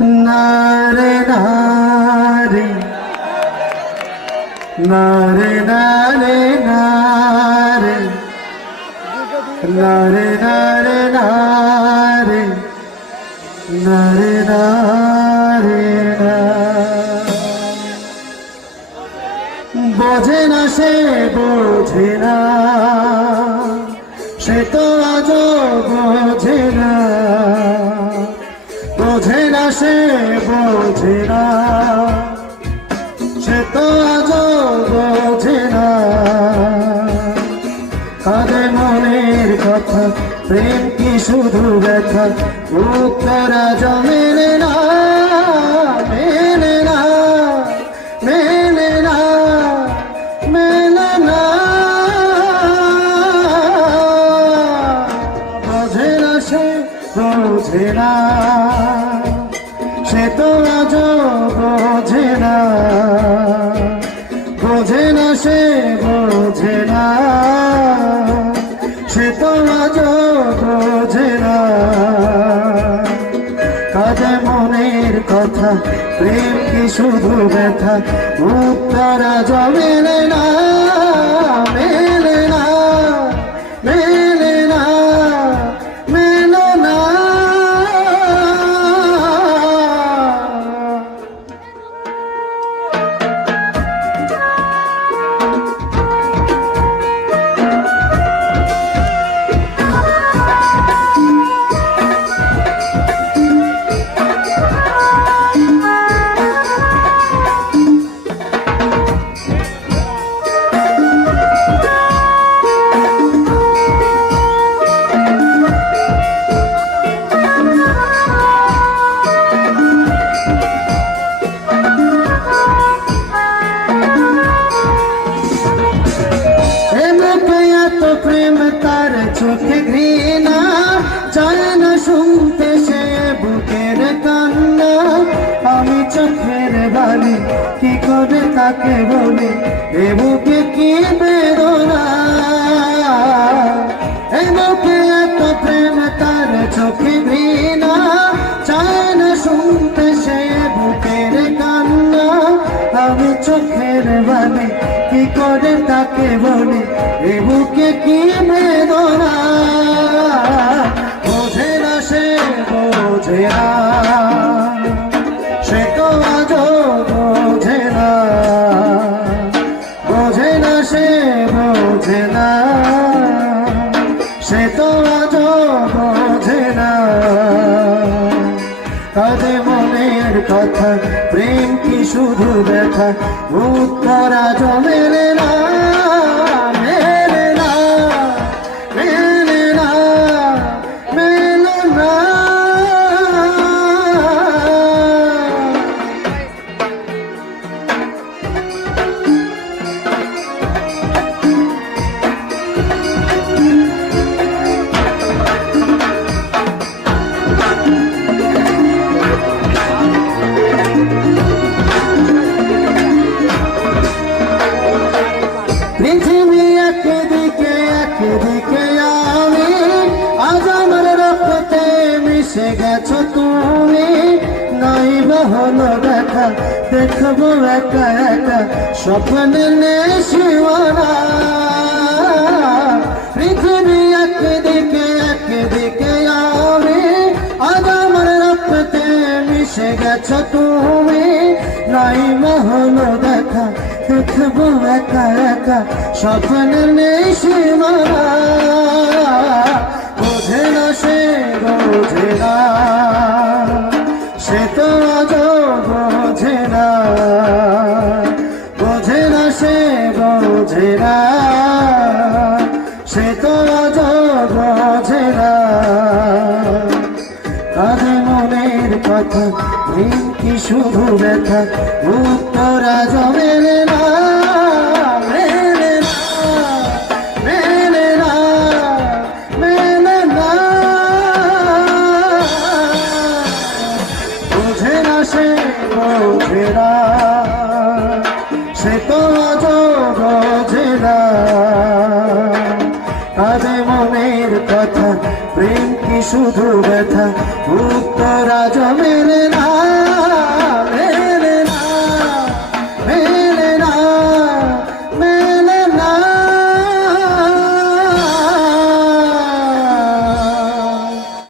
নারে নারে নারে নারে নারে নারে নারে নারে নারে নারে বোঝে না সে বোঝে না, সে তো আজও বোঝে না, বোঝে না সে বোঝে না, সে তো আজও বোঝে না। কাঁদে মনের কথা, প্রেম কি শুধু ব্যথা, উত্তর আজও মেলে না, মেলে না, মেলে না, মেলে না। বোঝে না সে বোঝে না, সে তো আজও বোঝে না, বোঝে না সে বোঝে না, সে তো আজও বোঝে না। কাঁদে মনের কথা, প্রেম কি শুধু ব্যথা, উত্তর আজও মেলে না, মেলে না, মেলে না, মেলে না। প্রেম তার চোখে ঘৃণা, চায় না শুনতে সে বুকের কান্না। আমি চোখের বালি কি করে তাকে বলি, এ বুকে কি বেদনা, এ বুকে এত প্রেম তার চোখে ঘৃণা, চায় না শুনতে সে বুকের কান্না। আমি চোখের বালি কি করে তাকে বলি, এ বুকে কি বেদনা। বোঝে না সে বোঝে না, সে তো আজও বোঝে না, বোঝে না সে বোঝে না, সে তো আজও বোঝে না। কাঁদে মনের কথা, প্রেম কি শুধু ব্যথা, উত্তর আজও মেলে না, মেলে না, মেলে না, মেলে না। পৃথিবী একদিকে একদিকে আমি, আজ আমার রক্তে মিশে গেছো তুমি। নাই বা হলো দেখা, দেখবো একা একা স্বপ্নে নেই সীমানা। পৃথিবী একদিকে একদিকে আমি, আজ আমার রক্তে মিশে গেছো তুমি। নাই বা হলো দেখা, দেখবো একা একা স্বপ্নে নেই সীমানা। বোঝে না সে বোঝে না, সে তো আজও বোঝে না, বোঝে না সে বোঝে না, সে তো আজও বোঝে না। কাঁদে মনের কথা, প্রেম কি শুধু ব্যথা, উত্তর আজও মেলে না, মেলে না, মেলে না, মেলে না। বোঝে না সে বোঝে না, সে তো আজও বোঝে না। কাঁদে মনের কথা, প্রেম কি শুধু ব্যথা, উত্তর আজও মেলে না।